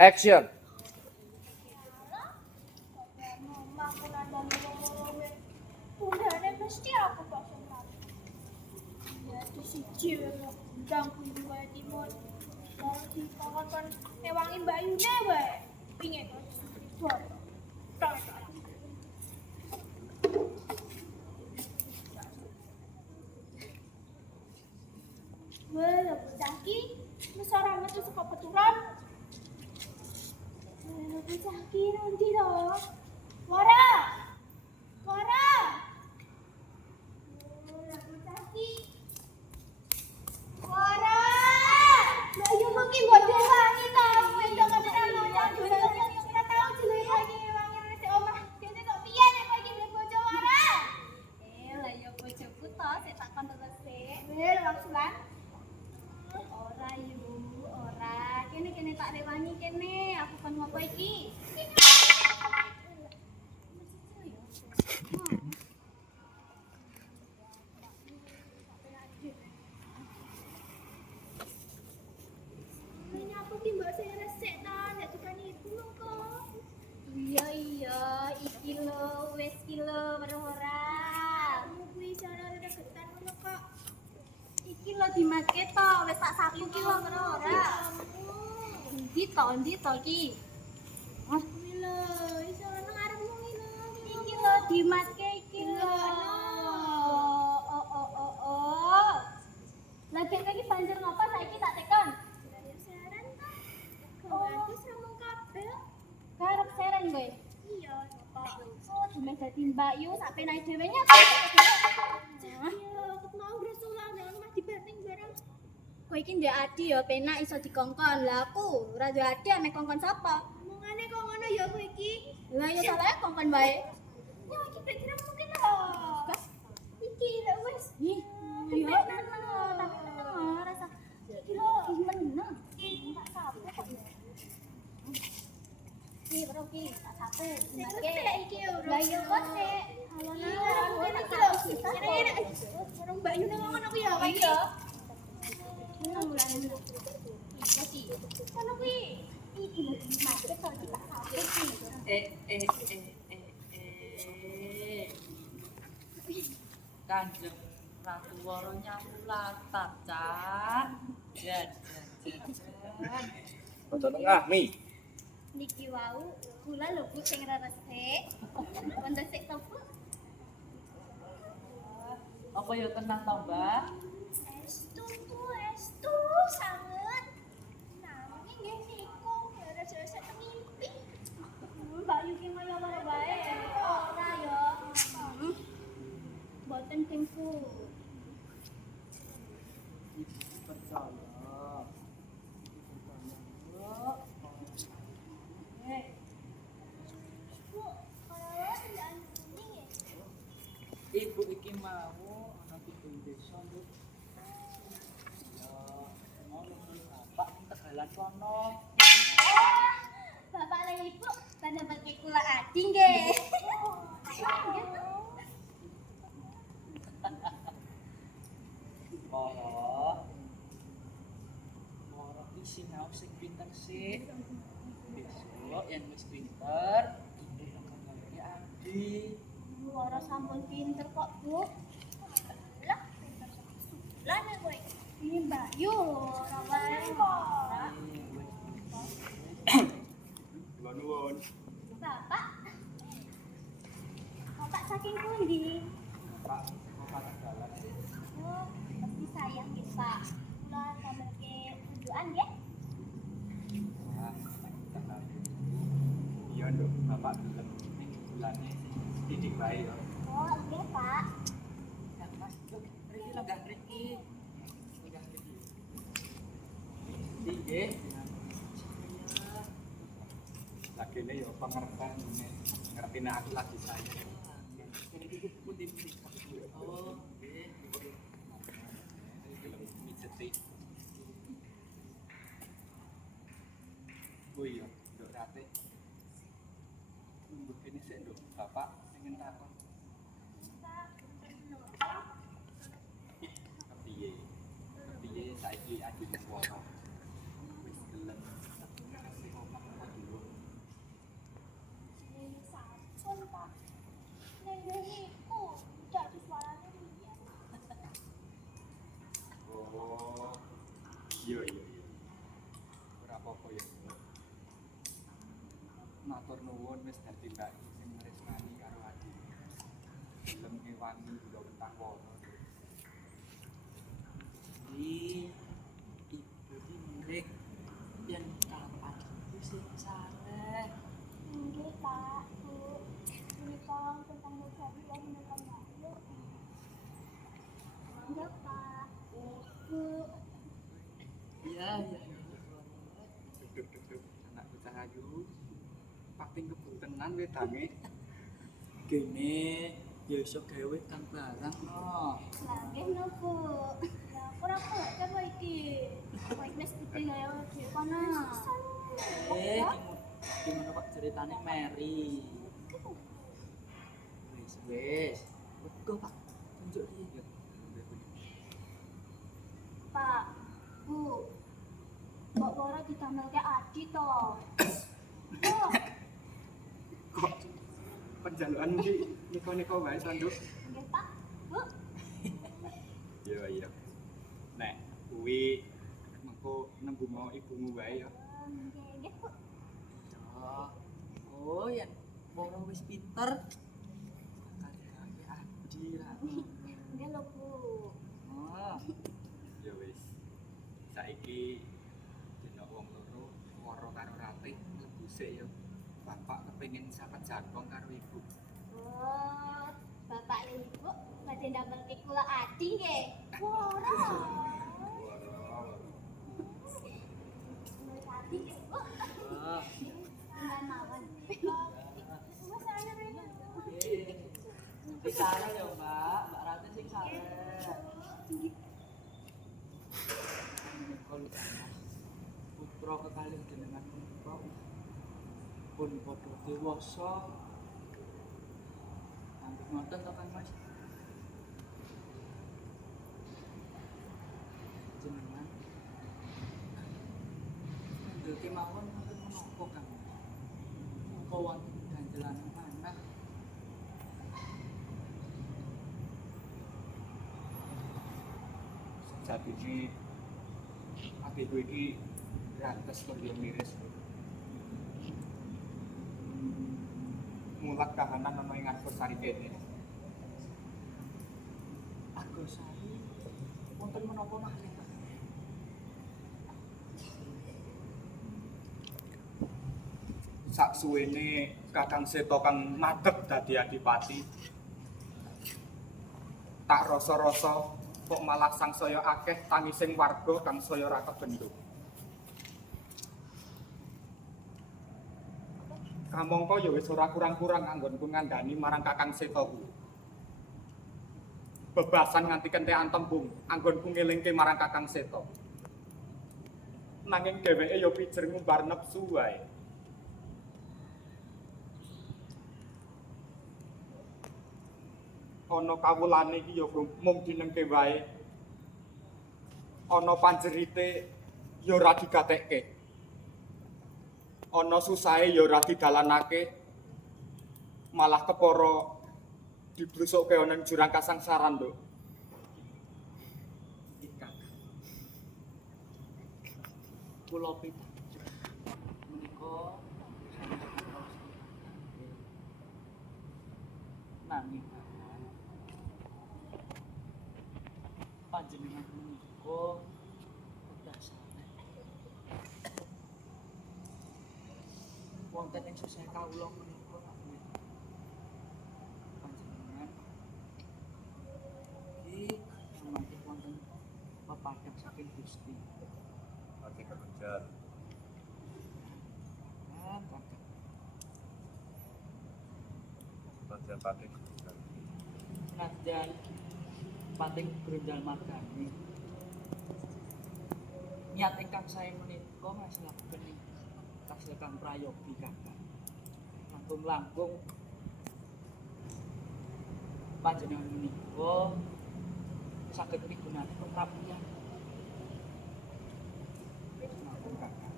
Action. Udahnya mesti aku pasang lagi. Ya di siji wong undang kudu wae timur. Kalau di kon ewangi mbayune wae. Pingin to. Tak. Wah, lho bocah iki wis ora metu saka peturan. Lho bocah iki nanti to. Wara. Wara. Lho bocah iki. Wara. Lah yo mung ki mbok dewangi to. Wedok kadang nanya dhewe ora tau dilewangi wangi nek omah. Dene kok piye nek kowe iki ndek bojo Wara? Lah ya bojoku to, sik tak kon terus sik. Langsungan. Ora yu, ora. Kene tak rewangi kene. Aku kon ngopo iki? Ini aku ki mbok sing resik ta, nek tukane ibu kok. Iya, iki lho, wis ki lho, weruh ora. Kamu kuwi cara regetan ngono kok. Iki lho dimatke to, wis tak sapu ki lho, weruh ora. Ndi to ki? Kuwi lho, iso nang arepmu iki lho. Iki lho dimatke iki lho. Oh. Lah kene iki banjur ngapa saiki tak tekon? Saya saran ta. Kawanku sama kabel. Karep seren kowe. Iya, kok. Oh, dimen dadi Mbak Yu sak penake dhewe nya. Iya, aku mau gresulang nang omah dibanting bareng. Kowe iki ndek adi ya penak iso dikongkon. Lah aku ora duwe adi ame kongkon sapa? Omongane kok ngono ya kowe iki. Lah ya salah kongkon wae. Ya iki pikir mungkin lho. Iki lho wis. Ih, iya tenang, tapi tenang rasa. Iki lho meneng. Tak sapu kok. Iki bro ki, tak sapu. Sik iki ora. Lah yo kok sik. Alon-alon iki lho. Kira-kira orang Mbak Yu nang ngono kuwi ya. Iya. Meneng mulane. Iki ki. Kono kuwi. Iki lho dimasak kok iki tak sapu ki. Kanjeng Ratu Woro nyapu latar, Cak. Jan. Foto tengah, Mi. Niki wau kula lho Bu sing resik. Pondok sik to Bu. Apa ya tenang to, Mbak? Estu sanget. Nanging nggih niku gara-gara mimpi. Mbak Yuki maya ora wae. Ora ya. Boten timku. Percaya. Bu, kalau ndang kuning ya. Ibu iki mau ana di desa, Bu. Ya, mau nunggu bapak ning Tegalan kono. Bapak lan Ibu pada pakai kula adi nggih. Moro ki sinau sing pinter sik. Besok yen wis pinter, nang kangge Adi. Ora sampun pinter kok Bu. Lah, pinter lah nek kowe. Ini Mbak Yu ora wae. Kula nuwun. Bapak. Bapak saking pundi? Pak, Pak Tegalan. Oh, pasti sayang nggih Pak. Kula kabarke unjukan nggih. Wah, Pak Tegalan. Iya, Nduk. Bapak gelem ning bulane didik bae ya. Oh, nggih Pak. Mas, Cuk, mriki lenggah mriki. Lenggah mriki. Nggih. Lagine ya pengertian ngerti nek aku lagi sayang. Kene iki pundi-pundi. Oh, nggih. Gelem mijeti. Oh iya, Nduk Rate. Nunggu kene sik, Nduk. Bapak pengen takon. Kepiye? Kepiye saiki adine Woro? Wis gelem ngasih omah. apa-apa ya. Matur nuwun wis dadi mbak sing ngresnani karo adi. Film ngewangi kula wetah wono. Ibu di murid yang kapan itu sih saleh. Nggih, Pak, Bu. Menika tentang mobil yang menika Mbak. Nggih, Pak. Bu. Iya. Duduk anak bocah ayu. Pating kepuntenan wedange. Gini, ya iso gawe kang barang no. Lah, nggih no, Bu. Lah, ora kok kan wae iki. Kok wis putih lho ya dhewe kono. Gimana Pak ceritanya Mary? Wis. Betul Pak. Tunjuk dia. Pak, Bu. Mbok ora ditamelke Adi to. Oh, Kok penjaluan iki niko-niko wae to, Nduk? nggih, Pak. Bu. Iya. Nek kuwi mengko nembu mau ibumu wae ya. Nggih, Bu. Oh, yang moro wis pinter. Kali-kali Adi lah. Nggih lho, Bu. Oh, Ya wis. Saiki dina wong loro waro karo ratih mlebu sik ya. Bapak kepengin saket jangkong karo ibu. Oh, Bapak lan Ibu badhe ndamelke kula Adi nggih. Ora. Adi nggih, Bu. oh. Dengan mawon. Mas saya rene. Di sana ya Mbak Rati sing saleh. Kalau putra kekalih jenengan putra pun padha dewasa. Hampir ngoten to kan Mas? Jenengan nggih kemawon wonten menapa Kang? Apa wonten ganjelan manah? Jadine adikku iki rantes kok yo miris. Mulak kahanan ana ing Argosari kene. Argosari wonten menapa malih Pak? Saksuwene Kakang Seto kang madhep dadi adipati. Tak rasa-rasa kok malah sangsaya akeh tangising warga kang saya ra kebendung. Kamangka ya wis ora kurang-kurang anggonku ngandhani marang Kakang Seto kuwi. Bebasan nganti kentekan tembung anggonku ngelingke marang Kakang Seto. Nanging dheweke ya pijer ngumbar nepsu wae. Ana kawulane iki ya mung dinengke wae. Ana panjerite ya ora digatekke. Ana susahe ya ora didalanake. Malah kepara diblusukke ana ing jurang kasangsaran, Nduk. Kula pitados menika nanging panjenengan menika kedah saleh. Wonten ing sesih kawula menika panjenengan iki mangke wonten pepadang saking Gusti. Oke, kerunjal. Kerunjal pating. Najan pating Grunjal Margani. Niat ingkang saya menika ngasilaken kasil kang prayogi kakang. Langkung-langkung panjenengan menika saged migunakaken prapian. Langkung kakang.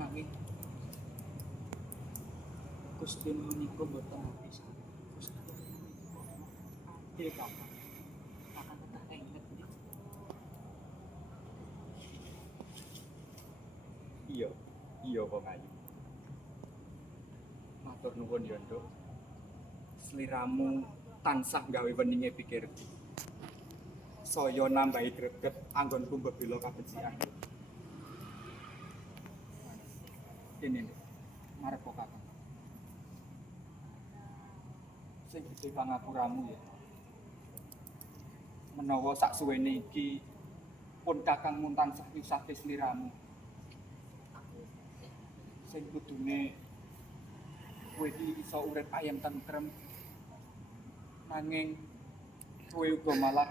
Nanging Gusti menika boten pisan. Gusti menika adil kakang. Kakang tetah inget nggih. Iya, iya Wong Ayu. Matur nuwun ya, Nduk. Sliramu tansah gawe weninge pikirku. Saya nambahi greget anggonku mbebela kabecikan. Ini, Nduk. Marep kok Kakang. Sing gedhe pangapuramu ya. Menawa sak suwene iki pun Kakang mun tansah nyusahke sliramu. Sing kudune kowe iki iso urip ayem tentrem. Nanging kowe uga malah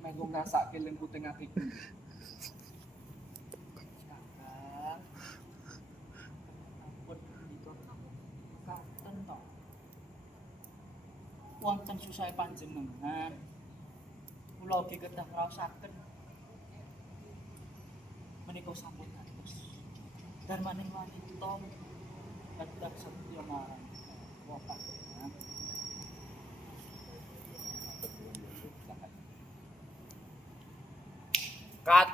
melu ngrasake lengkuting atiku. Kakang. Ampun punika katen to. Wonten susahe panjenengan. Kula ugi kedah ngraosaken menika sampun dados darmaning wanita kedah setya marang wong panjenengan. Kat